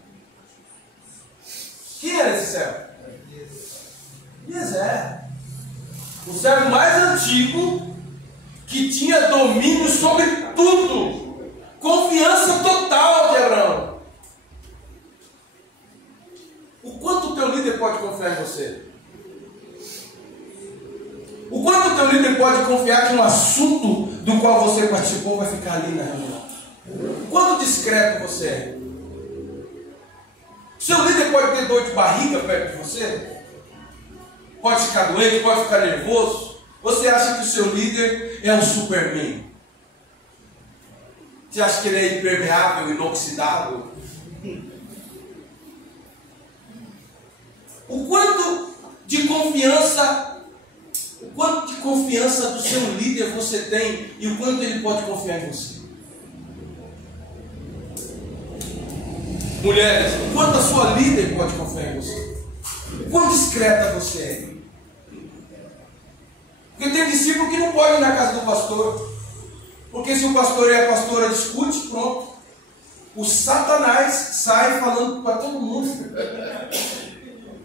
Quem era esse servo? Eliezer. O servo mais antigo, que tinha domínio sobre tudo. Confiança total de Abraão. O quanto o teu líder pode confiar em você? O quanto o teu líder pode confiar que um assunto do qual você participou vai ficar ali na reunião? O quanto discreto você é? Seu líder pode ter dor de barriga perto de você? Pode ficar doente, pode ficar nervoso? Você acha que o seu líder é um Superman? Você acha que ele é impermeável, inoxidável? O quanto de confiança do seu líder você tem e o quanto ele pode confiar em você? Mulheres, o quanto a sua líder pode confiar em você? O quão discreta você é? Porque tem discípulo que não pode ir na casa do pastor. Porque se o pastor e a pastora discutem, pronto. O Satanás sai falando para todo mundo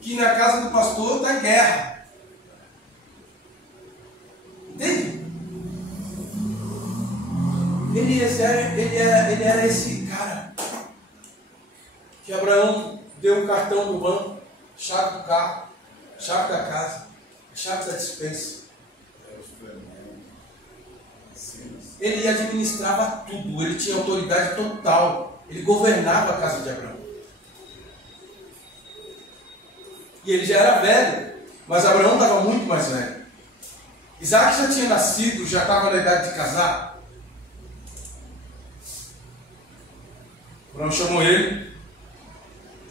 que na casa do pastor está guerra. Entende? Ele era esse cara que Abraão deu o cartão do banco, chave do carro, chave da casa, chave da despensa. Ele administrava tudo, ele tinha autoridade total, ele governava a casa de Abraão. E ele já era velho, mas Abraão estava muito mais velho. Isaac já tinha nascido, já estava na idade de casar. Abraão chamou ele,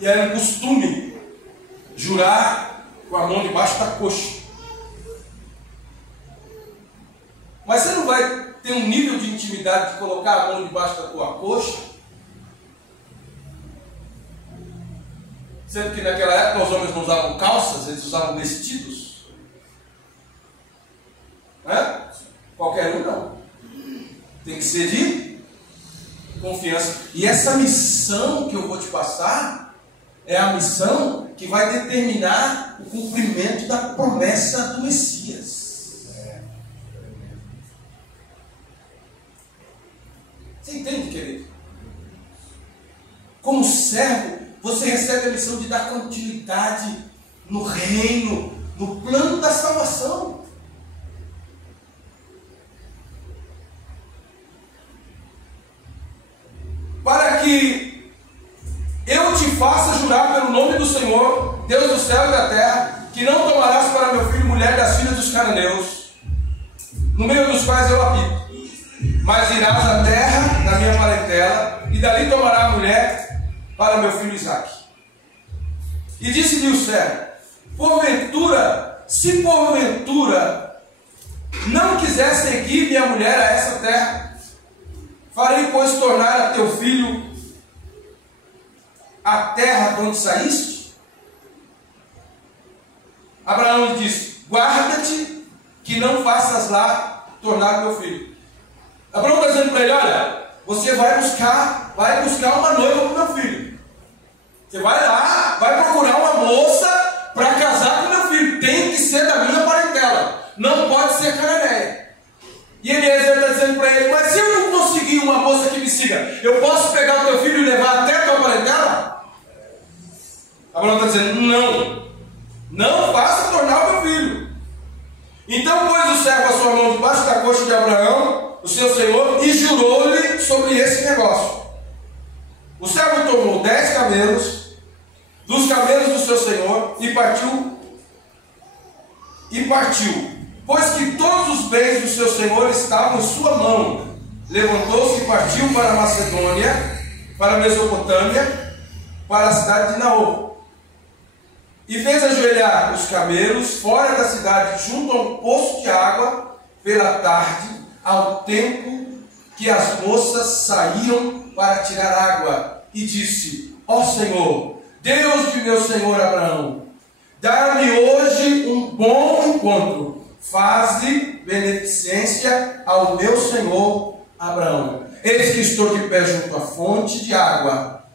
e era um costume jurar com a mão debaixo da coxa. Mas você não vai ter um nível de intimidade de colocar a mão debaixo da tua coxa? Sendo que naquela época os homens não usavam calças, eles usavam vestidos. Qualquer um não. Tem que ser de confiança. E essa missão que eu vou te passar é a missão que vai determinar o cumprimento da promessa do Messias. Você entende, querido? Como servo, você recebe a missão de dar continuidade no reino, no plano da salvação. Para que eu te faça jurar pelo nome do Senhor, Deus do céu e da terra, que não tomarás para meu filho mulher das filhas dos cananeus, no meio dos quais eu habito. Mas irás à terra da minha parentela, e dali tomará a mulher para meu filho Isaque. E disse-lhe o servo: porventura, se porventura não quiser seguir minha mulher a essa terra, farei, pois, tornar a teu filho a terra de onde saíste? Abraão lhe disse: guarda-te que não faças lá tornar meu filho. Abraão está dizendo para ele: olha, você vai buscar uma noiva para o meu filho. Você vai lá, vai procurar uma moça para casar com meu filho. Tem que ser da minha parentela, não pode ser cananeia. E Eliezer está dizendo para ele: mas se eu não conseguir uma moça que me siga, eu posso pegar o teu filho e levar até a tua parentela? Abraão está dizendo: não faça tornar o meu filho. Então pôs o servo a sua mão debaixo da coxa de Abraão, o seu senhor, e jurou-lhe sobre esse negócio. O servo tomou 10 camelos dos camelos do seu senhor e partiu, pois que todos os bens do seu senhor estavam em sua mão. Levantou-se e partiu para a Macedônia, para a Mesopotâmia, para a cidade de Naor. E fez ajoelhar os camelos fora da cidade, junto a um poço de água, pela tarde, ao tempo que as moças saíam para tirar água. E disse: ó Senhor, Deus de meu senhor Abraão, dá-me hoje um bom encontro. Faze beneficência ao meu senhor Abraão. Eis que estou de pé junto à fonte de água,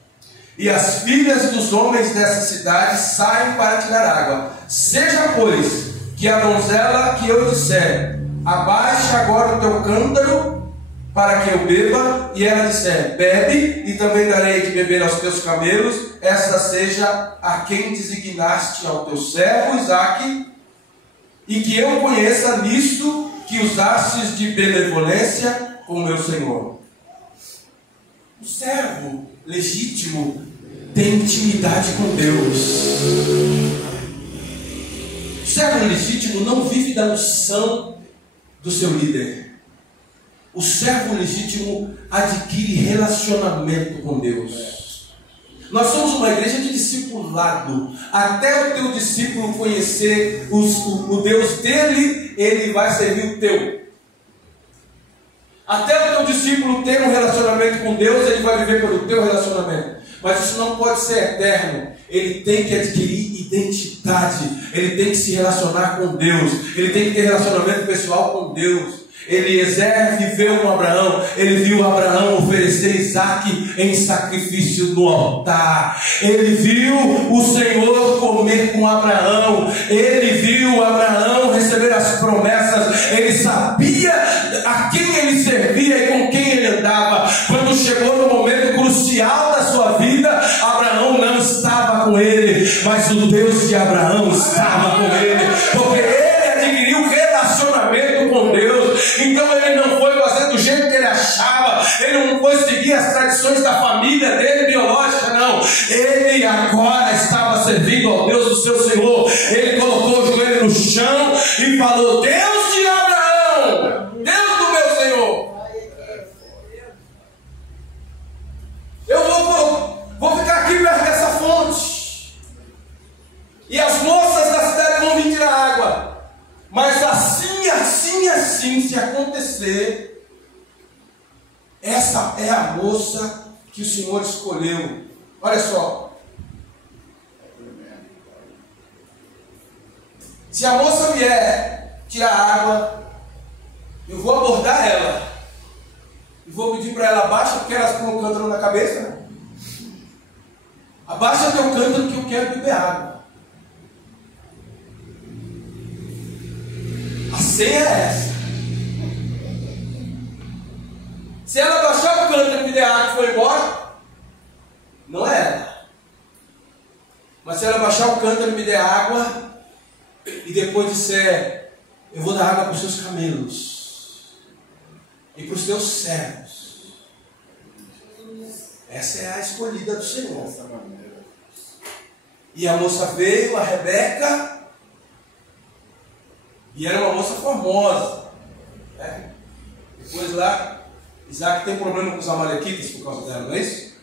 e as filhas dos homens dessa cidade saem para tirar água. Seja, pois, que a donzela que eu disser: abaixa agora o teu cântaro para que eu beba, e ela disser: bebe, e também darei de beber aos teus camelos, esta seja a quem designaste ao teu servo Isaque, e que eu conheça nisto que usastes de benevolência com meu senhor. O servo legítimo tem intimidade com Deus. O servo legítimo não vive da unção do seu líder. O servo legítimo adquire relacionamento com Deus. Nós somos uma igreja de discipulado. Até o teu discípulo conhecer o Deus dele, ele vai servir o teu. Até o teu discípulo ter um relacionamento com Deus, ele vai viver pelo teu relacionamento. Mas isso não pode ser eterno. Ele tem que adquirir identidade. Ele tem que se relacionar com Deus. Ele tem que ter relacionamento pessoal com Deus. Eliezer viveu com Abraão. Ele viu Abraão oferecer Isaque em sacrifício no altar. Ele viu o Senhor comer com Abraão. Ele viu Abraão receber as promessas. Ele sabia a quem ele servia e com quem ele andava. Quando chegou no momento crucial da sua vida, Abraão não estava com ele, mas o Deus de Abraão estava com ele, porque ele adquiriu relacionamento com Deus. Então ele não foi fazer do jeito que ele achava, ele não foi seguir as tradições da família dele biológica, não. Ele agora estava servindo ao Deus do seu Senhor. Ele colocou o joelho no chão e falou: Deus de Abraão, Deus do meu Senhor, eu vou ficar aqui perto dessa fonte, e as moças da cidade vão vir tirar água. Mas assim, se acontecer, essa é a moça que o Senhor escolheu. Olha só. Se a moça vier tirar água, eu vou abordar ela. E vou pedir para ela: abaixa, porque elas põem o cântaro na cabeça, né? Abaixa teu cântaro que eu quero beber água. A senha é essa. Se ela baixar o cântaro e me der água e for embora, não é ela. Mas se ela baixar o cântaro e me der água, e depois disser: eu vou dar água para os seus camelos e para os teus servos, essa é a escolhida do Senhor. E a moça veio, a Rebeca, e era uma moça formosa, né? Depois lá, Isaac tem problema com os amalequitas por causa dela, não é isso?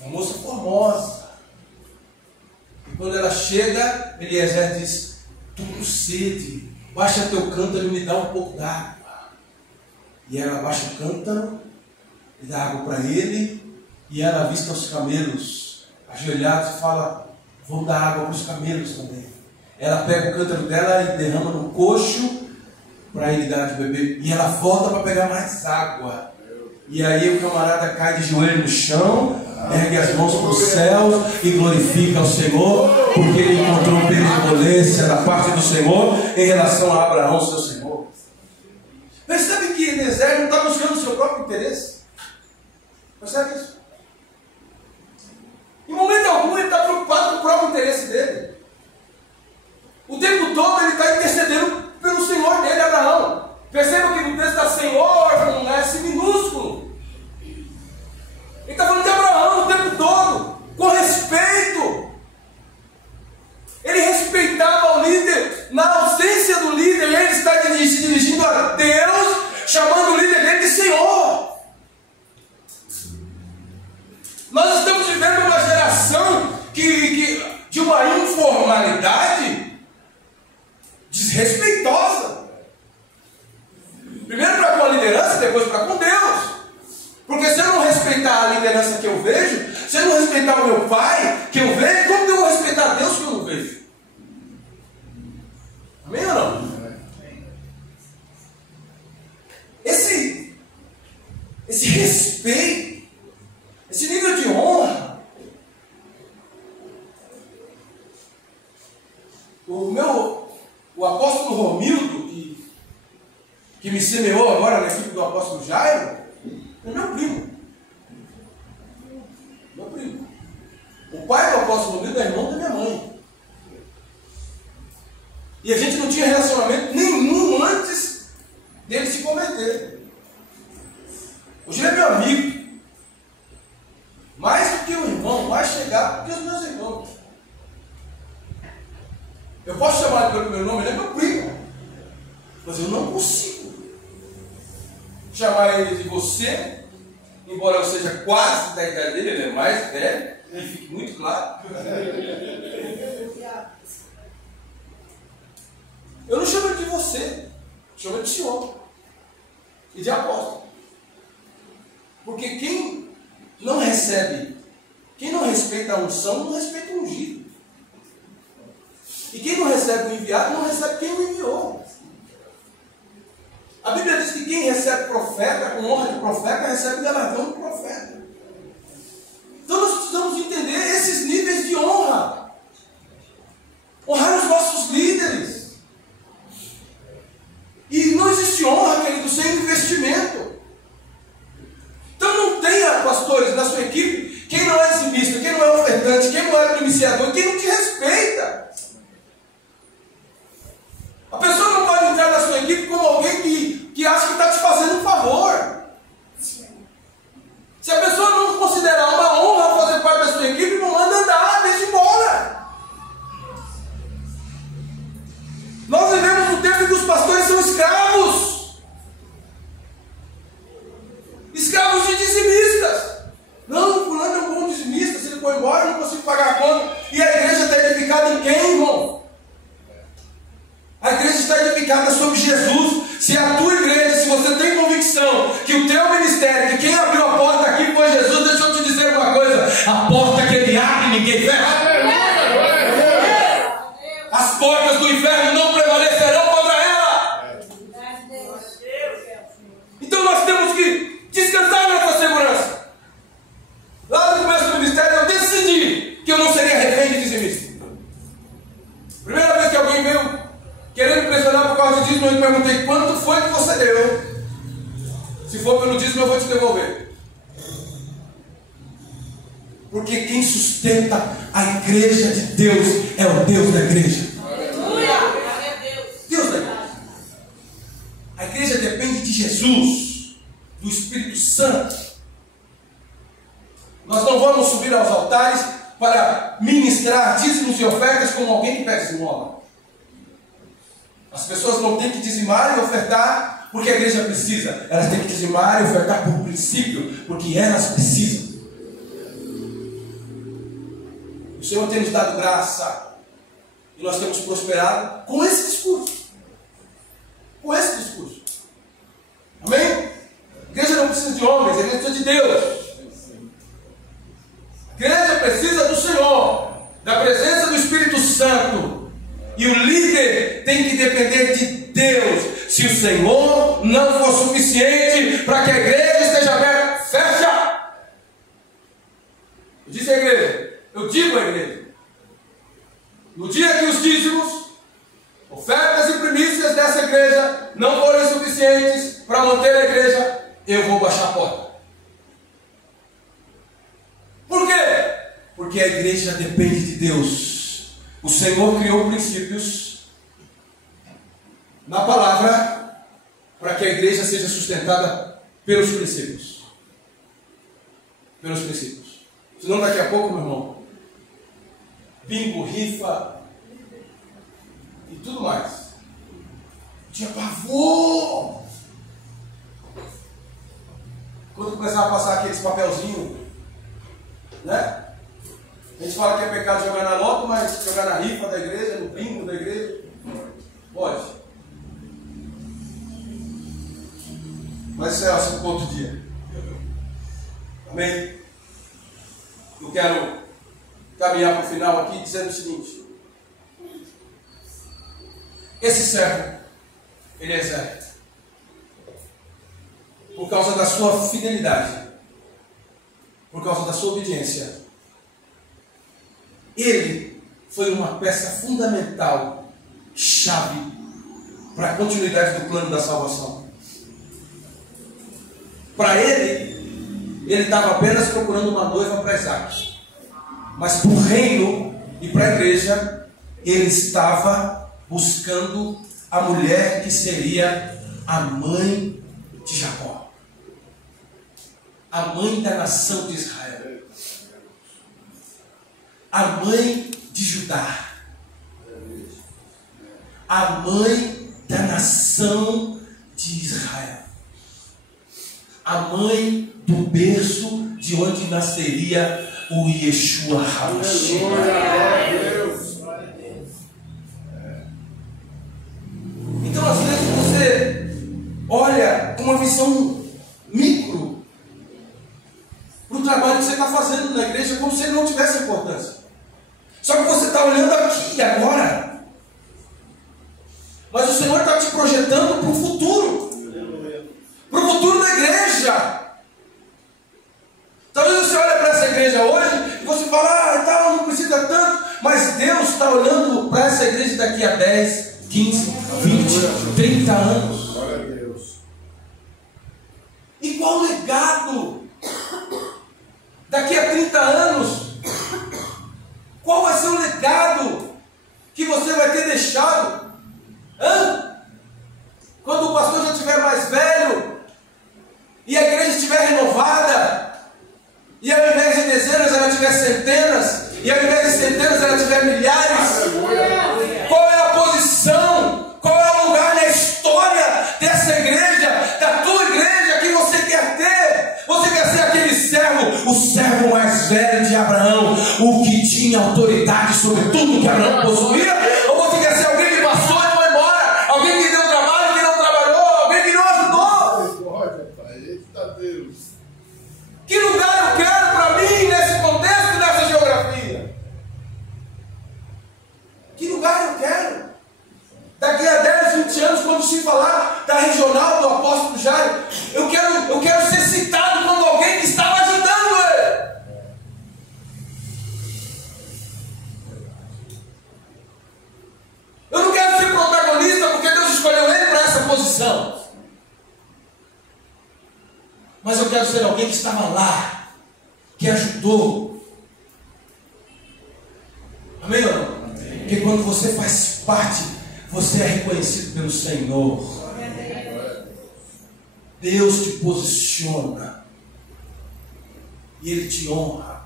Uma moça formosa. E quando ela chega, Eliezer diz: estou com sede, baixa teu cântaro e me dá um pouco d'água. E ela baixa o cântaro e dá água para ele, e ela avista os camelos ajoelhados e fala: vamos dar água para os camelos também. Ela pega o cântaro dela e derrama no coxo para ele dar de beber. E ela volta para pegar mais água. E aí o camarada cai de joelho no chão, ergue as mãos para os céus e glorifica ao Senhor, porque ele encontrou benevolência da parte do Senhor em relação a Abraão, seu Senhor. Percebe que Eliezer não está buscando o seu próprio interesse? Percebe isso? Em momento algum ele está preocupado com o próprio interesse dele. O tempo todo ele está intercedendo pelo Senhor dele, Abraão. Perceba que no texto está Senhor, não é assim minúsculo. Ele está falando de Abraão o tempo todo, com respeito. Ele respeitava o líder. Na ausência do líder, ele está se dirigindo a Deus, chamando o líder dele de Senhor. Nós estamos vivendo uma geração de uma informalidade desrespeitosa. Primeiro para com a liderança, depois para com Deus. Porque se eu não respeitar a liderança que eu vejo, se eu não respeitar o meu pai que eu vejo, como que eu vou respeitar Deus que eu não vejo? Amém ou não? Esse respeito, esse nível de honra, o apóstolo Romildo, que me semeou agora na equipe do apóstolo Jairo, é meu primo. Meu primo. O pai do apóstolo Romildo é irmão da minha mãe. E a gente não tinha relacionamento nenhum antes dele se converter. Hoje ele é meu amigo. Mais do que um irmão, mais chegado do que os meus irmãos. Eu posso chamar ele pelo meu nome, ele é meu primo. Mas eu não consigo chamar ele de você, embora eu seja quase da idade dele, ele é mais velho, e fique muito claro. Eu não chamo ele de você, chamo ele de senhor e de apóstolo. Porque quem não recebe, quem não respeita a unção, não respeita o ungido. E quem não recebe o enviado, não recebe quem o enviou. A Bíblia diz que quem recebe profeta, com honra de profeta, recebe galardão de profeta. Então nós precisamos entender esses níveis de honra. Honrar os nossos líderes. E não existe honra, querido, sem investimento. Então não tenha, pastores, na sua equipe, quem não é dizimista, quem não é ofertante, quem não é primiciador, quem não te respeita. A pessoa não pode entrar na sua equipe como alguém que acha que está te fazendo um favor. Se a pessoa não considerar uma honra fazer parte da sua equipe, não manda andar, deixa embora. Nós vivemos no tempo em que os pastores são escravos. Escravos de dizimistas. Não, fulano é um bom dizimista, se ele for embora eu não consigo pagar a conta. E a igreja está edificada em quem, irmão? A igreja está edificada sobre Jesus. Se a tua igreja, se você tem convicção que o teu ministério, que quem abriu a porta aqui foi Jesus, deixa eu te dizer uma coisa: a porta que ele abre, ninguém fecha. As portas do inferno não prevalecerão contra ela. Então nós temos que descansar nessa segurança. Lá no começo do ministério eu decidi que eu não seria refém de dizimista. Primeira vez que alguém veio querendo pressionar por causa de dízimo, eu perguntei: quanto foi que você deu? Se for pelo dízimo, eu vou te devolver. Porque quem sustenta a igreja de Deus é o Deus da igreja. Deus da igreja. A igreja depende de Jesus, do Espírito Santo. Nós não vamos subir aos altares para ministrar dízimos e ofertas como alguém que pede esmola. As pessoas não têm que dizimar e ofertar porque a igreja precisa. Elas têm que dizimar e ofertar por princípio, porque elas precisam. O Senhor tem nos dado graça e nós temos prosperado com esse discurso. Com esse discurso. Amém? A igreja não precisa de homens, a igreja precisa de Deus. A igreja precisa do Senhor, da presença do Espírito Santo. E o líder tem que depender de Deus. Se o Senhor não for suficiente para que a igreja esteja aberta, fecha. Eu disse à igreja, eu digo à igreja: no dia que os dízimos, ofertas e primícias dessa igreja não forem suficientes para manter a igreja, eu vou baixar a porta. Por quê? Porque a igreja depende de Deus. O Senhor criou princípios na palavra para que a igreja seja sustentada pelos princípios. Pelos princípios. Senão daqui a pouco, meu irmão, bingo, rifa e tudo mais. Tinha pavor. Quando começava a passar aqueles papelzinhos, né? A gente fala que é pecado jogar na loto, mas jogar na rifa da igreja, no bingo da igreja, pode. Mas isso é assunto para outro dia. Amém? Eu quero caminhar para o final aqui dizendo o seguinte: esse servo, Eliezer, por causa da sua fidelidade, por causa da sua obediência, ele foi uma peça fundamental, chave, para a continuidade do plano da salvação. Para ele estava apenas procurando uma noiva para Isaac. Mas para o reino e para a igreja, ele estava buscando a mulher que seria a mãe de Jacó, a mãe da nação de Israel, a mãe de Judá, a mãe da nação de Israel. nasceria o Yeshua HaMashiach. Então, às vezes, você olha com uma visão micro para o trabalho que você está fazendo na igreja, como se ele não tivesse importância. Só que você está olhando aqui e agora. Mas o Senhor está te projetando para o futuro. Para o futuro da igreja. Talvez você olhe para essa igreja hoje e você fala, tal, não precisa tanto. Mas Deus está olhando para essa igreja daqui a 10, 15, 20, 30 anos. Glória a Deus. E qual o legado? Daqui a 30 anos, qual vai ser o legado que você vai ter deixado? Quando o pastor já estiver mais velho e a igreja estiver renovada, e ao invés de dezenas ela tiver centenas, e ao invés de centenas ela tiver milhares, qual é a posição, qual é o lugar na história dessa igreja, da tua igreja que você quer ter? Você quer ser aquele servo, o servo mais velho de Abraão, o que tinha autoridade sobre tudo que Abraão possuía? Ou você quer ser alguém que passou e foi embora? Alguém que deu trabalho, que não trabalhou? Alguém que não ajudou? Glória, Pai. Eita Deus. Que lugar eu quero para mim nesse contexto, nessa geografia? Que lugar eu quero? Daqui a 10, 20 anos, quando se falar da regional do apóstolo Jairo, eu quero ser citado como alguém que estava ajudando ele. Eu não quero ser protagonista porque Deus escolheu ele para essa posição. Mas eu quero ser alguém que estava lá, que ajudou. Amém ou não? Amém. Porque quando você faz parte, você é reconhecido pelo Senhor. Deus te posiciona e Ele te honra.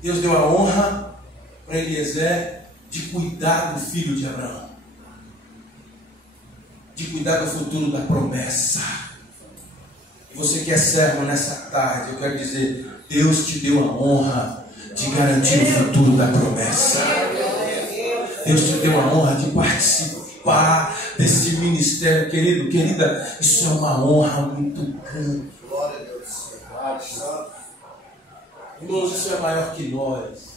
Deus deu a honra para Eliezer de cuidar do filho de Abraão, de cuidar do futuro da promessa. E você que é servo nessa tarde, eu quero dizer, Deus te deu a honra de garantir o futuro da promessa. Deus te deu a honra de participar desse ministério, querido, querida. Isso é uma honra muito grande. Glória a Deus. Irmãos, isso é maior que nós.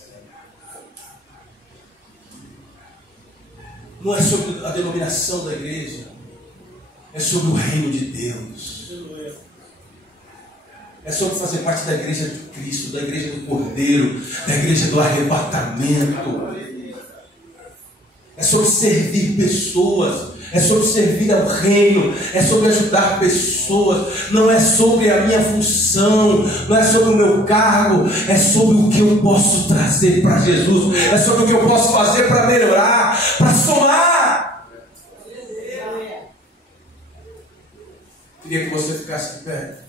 Não é sobre a denominação da igreja, é sobre o reino de Deus. É sobre fazer parte da igreja de Cristo, da igreja do Cordeiro, da igreja do arrebatamento. É sobre servir pessoas, é sobre servir ao reino, é sobre ajudar pessoas. Não é sobre a minha função, não é sobre o meu cargo, é sobre o que eu posso trazer para Jesus, é sobre o que eu posso fazer para melhorar, para somar. Queria que você ficasse de pé.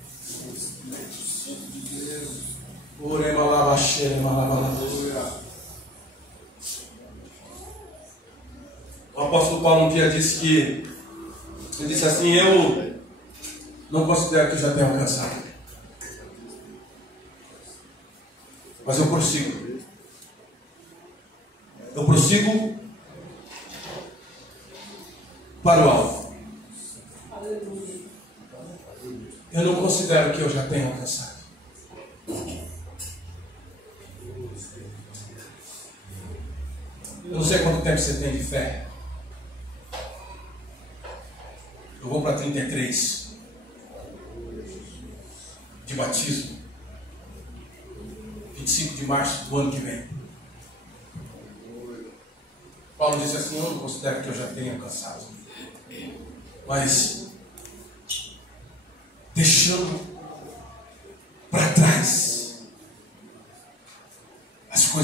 O apóstolo Paulo um dia disse que ele disse assim: eu não considero que eu já tenho alcançado, mas eu prossigo para o alvo. Eu não considero que eu já tenho alcançado. Eu não sei quanto tempo você tem de fé. Eu vou para 33 de batismo, 25 de março do ano que vem. Paulo disse assim: eu não considero que eu já tenha alcançado, mas deixando para trás